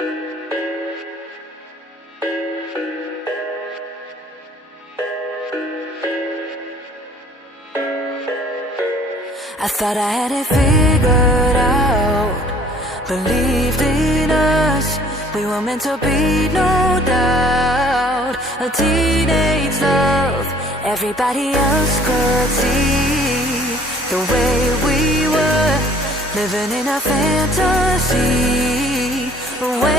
I thought I had it figured out, believed in us, we were meant to be, no doubt. A teenage love, everybody else could see the way we were, living in a fantasy. But when